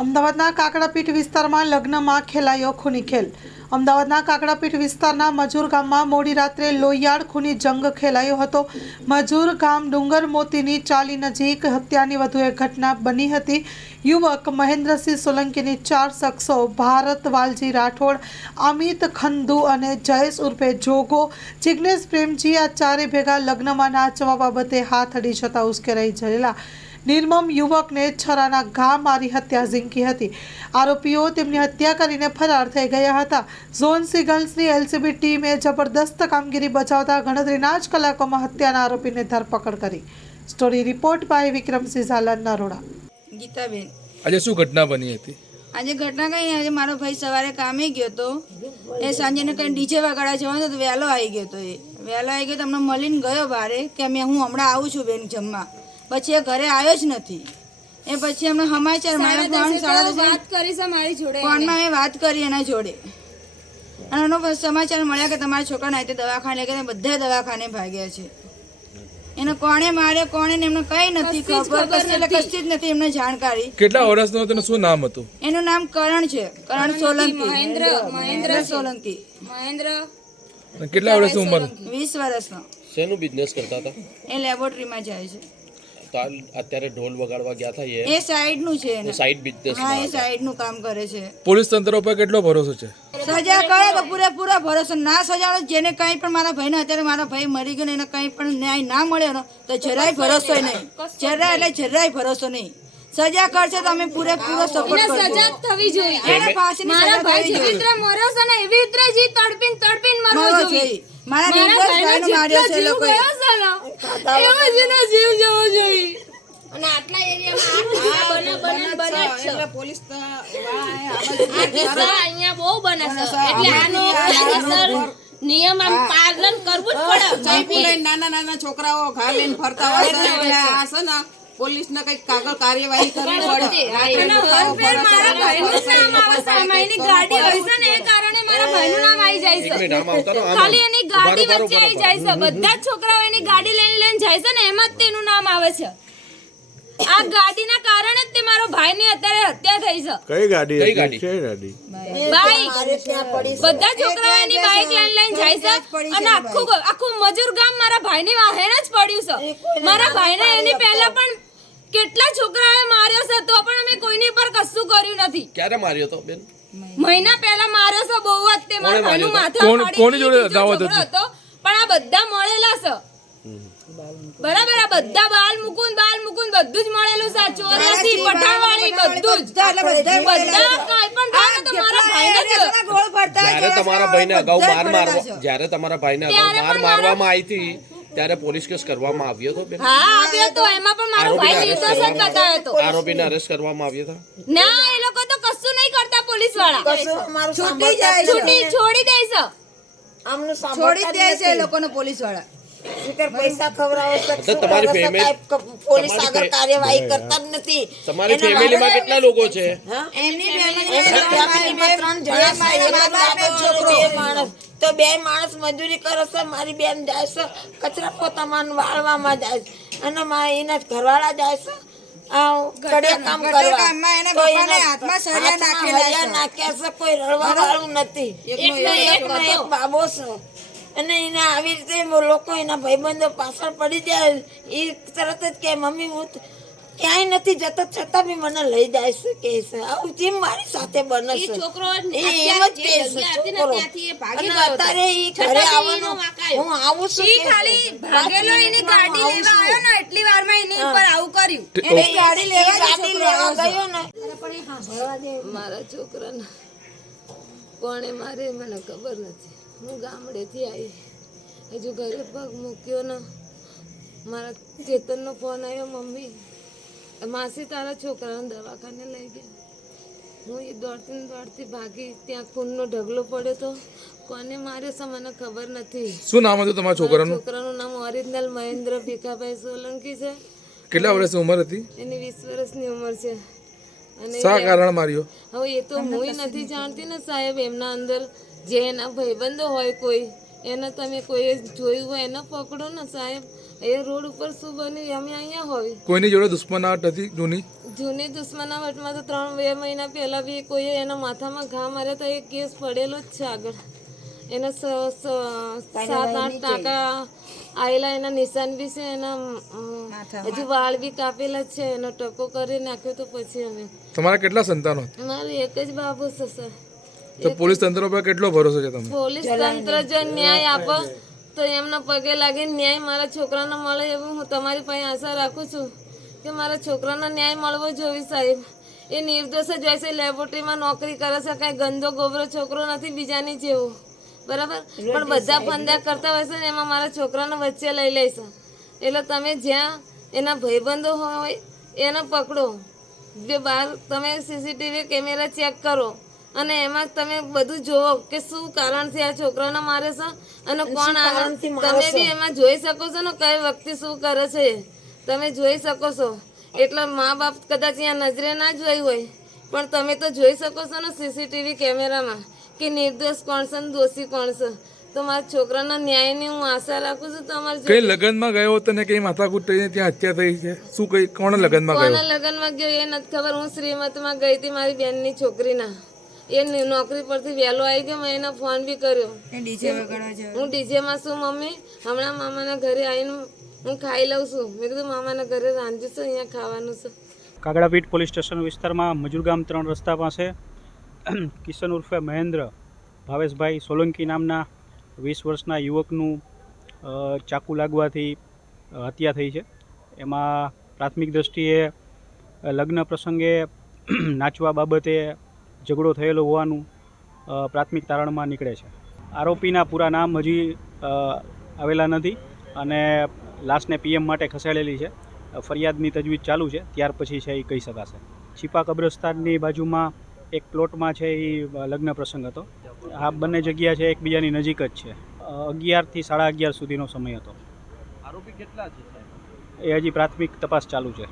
અમદાવાદના કાકડાપીઠ વિસ્તારમાં લગ્નમાં ખેલાયો ખૂની ખેલ. અમદાવાદના કાકડાપીઠ વિસ્તારના મજૂર ગામમાં મોડી રાત્રે લોહિયાળ ખૂની જંગ ખેલાયો હતો. મજૂર ગામ ડુંગર મોતીની ચાલી નજીક હત્યાની વધુ એક ઘટના બની હતી. યુવક મહેન્દ્રસિંહ સોલંકીની ચાર શખ્સો ભારત વાલજી રાઠોડ, અમિત ખંદુ અને જયેશ ઉર્ફે જોગો, જિગ્નેશ પ્રેમજી આ ચારે ભેગા લગ્નમાં નાચવા બાબતે હાથ અડી જતા ઉશ્કેરાઈ ગયેલા નિર્મમ યુવકને છરાના ઘા મારી હત્યા ઝીંકી હતી. આરોપીઓ તેમની હત્યા કરીને ફરાર થઈ ગયા હતા. ઝોન સિગલ્સની એલસીબી ટીમે જબરદસ્ત કામગીરી બચાવતા ગણતરીના જ કલાકોમાં હત્યાના આરોપીને ધરપકડ કરી. Story report by Vikramsinh Zala Naroda. Gitaben. આજે શું ઘટના બની હતી? આજે ઘટના કઈ આજે મારો ભાઈ સવારે કામે ગયો તો. એ સાંજે ને કંઈ ડીજે વગાડવા જવાનો તો વહેલો આવી ગયો હતો એ. વહેલો આવી ગયો તો અમને મળીને ગયો બારે કે મેં હું હમણાં આવું છું બેન જમવા. પછી એ ઘરે આવ્યો જ નથી. એ પછી એમનો સમાચાર મળ્યા ફોન સાડા દસે વાત કરી છે મારી જોડે ફોનમાં મેં વાત કરી એના જોડે. અને એનો સમાચાર મળ્યા કે તમારા છોકરાને આજે દવાખાને લઈ ગયા બધા દવાખાને ભાગ્યા છે. એને કોણે માર્યો કોણે એમને કઈ નથી ખબર કશી એટલે કશી જ નથી એમને જાણકારી. કેટલા વર્ષનો હતો શું નામ હતું? એનું નામ કરણ છે કરણ સોલંકી. મહેન્દ્ર મહેન્દ્ર સોલંકી. મહેન્દ્ર. કેટલા વર્ષની ઉંમર? વીસ વર્ષનો. શેનું બિઝનેસ કરતા હતા? એ લેબોરેટરીમાં જાય છે. તો અત્યારે ઢોલ વગાડવા ગયા હતા એ. એ સાઈડનું છે એ સાઈડ બિઝનેસ હા એ સાઈડનું કામ કરે છે. પોલીસ તંત્ર ઉપર કેટલો ભરોસો છે? સજા કરે તો પૂરેપૂરો ભરોસો. ના સજા જેને કંઈ પણ મારા ભાઈને અત્યારે મારા ભાઈ મરી ગયો એને કંઈ પણ ન્યાય ના મળ્યો ને તો જરાય ભરોસો નહીં. જરાય એટલે જરાય ભરોસો નહીં. સજા કરશે તો અમે પૂરેપૂરો સપોર્ટ કરશું સજા થવી જોઈએ. મારા ભાઈ જેવી રીતે મર્યો છે ને એવી રીતે જી તડપીન તડપીન મરવો જોઈએ. મારા ભાઈનો માર્યો છે લોકોએ. ને એવો જીવ જવો જોઈએ. અને આટલા એરિયામાં આ બને બને છે? પોલીસ આ અહીંયા બહુ બને છે. એટલે આનો નિયમ આમ પાલન કરવું જ પડે. નાના નાના છોકરાઓ ઘા લઈને ફરતા હોય છે એટલે આ છે ને પોલીસને કંઈક કાગળ કાર્યવાહી કરવી પડે. મારા ભાઈનું નામ ગાડી હોય છે ને એ કારણે મારા ભાઈનું નામ આવી જાય છે. ખાલી એની ગાડી વચ્ચે આવી જાય છે. બધા જ છોકરાઓ એની ગાડી લઈને લઈને જાય છે ને એમાં જ તેનું નામ આવે છે. આ ગાડીના કારણે જ તે મારો ભાઈની અત્યારે હત્યા થઈ છે. કઈ ગાડી કઈ ગાડી? છે ગાડી? બાઈક. બધા છોકરાઓ એની બાઈક લઈને લઈને જાય છે અને આખું આખું મજૂર ગામ મારા ભાઈની વાહેણ જ પડ્યું છે. મારા ભાઈને એની પહેલા પણ કેટલા છોકરાઓએ માર્યો છે તો પણ અમે કોઈની પર કશું કર્યું નથી. ક્યારે માર્યો તો બેન? મહિના પહેલા માર્યો છે બહુ વખત તે મારા ભાઈનું માથા કોણ- કોની જોડે હતી? હતો પણ આ બધા મળેલા છે. બરાબર આ બધા બાલ મુકુંદ બાલ મુકુંદ બધું જ મળેલું છે ચોર્યાસી પઠાણવાળી બધું જ. બધા એટલે બધા બધા કાંઈ પણ થાય તો મારા ભાઈને જ જ્યારે તમારા ભાઈને અગાઉ માર મારવા. જ્યારે તમારા ભાઈને અગાઉ માર મારવામાં આવી હતી ત્યારે પોલીસ કેસ કરવામાં આવ્યો હતો બેન? હા આવ્યો તો એમાં પણ મારો ભાઈ નિર્દોષ જ બતાવ્યો તો આરોપીને અરેસ્ટ કરવામાં આવ્યો હતો? ના એ લોકો તો કશું નહીં કરતા પોલીસવાળા છૂટી જાય છૂટી છોડી દે છે. છોડી દેશે એ લોકોને પોલીસવાળા પૈસા ખવડાવો છો, તો તમારી? કાંઈ પોલીસ આગળ કાર્યવાહી કરતા જ નથી. તમારી ફેમિલીમાં કેટલા લોકો છે? એમની ફેમિલીમાં ત્રણ જણા છે, એક બાપ, છોકરો, માણસ. તો બે માણસ મજૂરી કરે છે. મારી બેન જાય છે. કચરા પોતામાં વાળવામાં જાય છે. અને મારા એના ઘરવાળા જાય છે. નાખ્યા છે. કોઈ રડવા વાળું નથી. એક. બાબો છે. અને એના આવી રીતે લોકો એના ભાઈબંધો પાછળ પડી જાય એ તરત જ કે મમ્મી હું ક્યાંય નથી જતો છતાં બી મને લઈ જાય છે કે છે આવું જેમ મારી સાથે બને છે છોકરો એમ જ કે છે છોકરો. અને અત્યારે એ ઘરે આવવાનો. હું આવું છું કે ખાલી ભાગેલો એની ગાડી લેવા આવ્યો ને એટલી વારમાં એની ઉપર આવું કર્યું. એને ગાડી લેવા ગાડી લેવા ગયો ને. મારા છોકરાને કોણે મારે મને ખબર નથી. હું ગામડેથી આવી હજુ ઘરે પગ મૂક્યો ને. મારા ચેતનનો ફોન આવ્યો મમ્મી. માસી તારા છોકરાને દવાખાને લઈ ગયા. હું એ દોડતી દોડતી ભાગી. ત્યાં ખૂનનો ઢગલો પડ્યો તો કોને માર્યો છે મને ખબર નથી. શું નામ હતું તમારા છોકરાનું? છોકરાનું નામ ઓરિજિનલ મહેન્દ્ર ભીખાભાઈ સોલંકી છે. કેટલા વર્ષની ઉંમર હતી? એની વીસ વર્ષની ઉંમર છે. શા કારણ માર્યો? હવે એ તો હું નથી જાણતી ને સાહેબ એમના અંદર જે એના ભાઈબંધો હોય કોઈ એને તમે કોઈ જોયું હોય એને પકડો ને સાહેબ. એ રોડ ઉપર શું બન્યું અમે અહીંયા હોય કોઈની જોડે દુશ્મનાવટ હતી જૂની? જૂની દુશ્મનાવટમાં તો ત્રણ બે મહિના પહેલા બી કોઈએ એના માથામાં ઘા માર્યા તો એ કેસ પડેલો જ છે આગળ. એના સ- સ- સાત આઠ ટાંકા આવેલા એના નિશાન બી છે એના હજુ વાળ બી કાપેલા છે એનો ટકો કરી નાખ્યો તો પછી અમે. તમારા કેટલા સંતાનો? હતા? મારે એક જ બાબુ છે સર. તો પોલીસ તંત્ર પર કેટલો ભરોસો છે તમને? પોલીસ તંત્ર જો ન્યાય આપો તો એમના પગે લાગે ન્યાય મારા છોકરાને મળે એવું હું તમારી પાસે આશા રાખું છું કે મારા છોકરાનો ન્યાય મળવો જોઈએ સાહેબ. એ નિર્દોષ જ હોય છે લેબોરેટરીમાં નોકરી કરે છે કાંઈ ગંદો ગોબરો છોકરો નથી બીજાની જેવો. બરાબર? પણ બધા ફંદા કરતા હોય છે ને એમાં મારા છોકરાને વચ્ચે લઈ લઈશ. એટલે તમે જ્યાં એના ભાઈબંધો હોય એને પકડો. જે બહાર તમે સીસીટીવી કેમેરા ચેક કરો. અને એમાં તમે બધું જોવો કે શું કારણથી આ છોકરાને મારે છે અને કોણ તમે બી એમાં જોઈ શકો છો ને કઈ વ્યક્તિ શું કરે છે. તમે જોઈ શકો છો. એટલે મા બાપ કદાચ અહીંયા નજરે ના જોઈ હોય પણ તમે તો જોઈ શકો છો ને સીસીટીવી કેમેરામાં. કે નિર્દોષ કોણ છે ને દોષી કોણ છે? તો મારા છોકરાના ન્યાયની હું આશા રાખું છું તમારે કઈ લગ્નમાં ગયો હતો ને કઈ માથાકૂટ થઈને ત્યાં હત્યા થઈ છે? શું કઈ કોણ લગ્નમાં ગયો? કોના લગ્નમાં ગયો એ નથી ખબર. હું શ્રીમતમાં ગઈ હતી મારી બેનની છોકરીના. એ નોકરી પરથી વહેલો આવી ગયો મેં એને ફોન બી કર્યો. હું ડીજેમાં છું મમ્મી? હમણાં મામાના ઘરે આવીને હું ખાઈ લઉં છું. મેં કીધું મામાના ઘરે રાંધ્યું છે અહીંયા ખાવાનું છે. કાગડાપીઠ પોલીસ સ્ટેશન વિસ્તારમાં મજૂરગામ ત્રણ રસ્તા પાસે કિશન ઉર્ફે મહેન્દ્ર ભાવેશભાઈ સોલંકી નામના વીસ વર્ષના યુવકનું ચાકુ લાગવાથી હત્યા થઈ છે. એમાં પ્રાથમિક દ્રષ્ટિએ લગ્ન પ્રસંગે નાચવા બાબતે ઝઘડો થયેલો હોવાનું પ્રાથમિક તારણમાં નીકળે છે. આરોપીના પૂરા નામ હજી આવેલા નથી અને લાશને પીએમ માટે ખસેડેલી છે. ફરિયાદની તજવીજ ચાલુ છે. ત્યાર પછી છે એ કહી શકાશે. છીપા કબ્રસ્તાનની બાજુમાં એક પ્લોટમાં છે એ લગ્ન પ્રસંગ હતો. આ બંને જગ્યા છે એકબીજાની નજીક જ છે. અગિયારથી સાડા અગિયાર સુધીનો સમય હતો. આરોપી કેટલા છે એ હજી પ્રાથમિક તપાસ ચાલુ છે.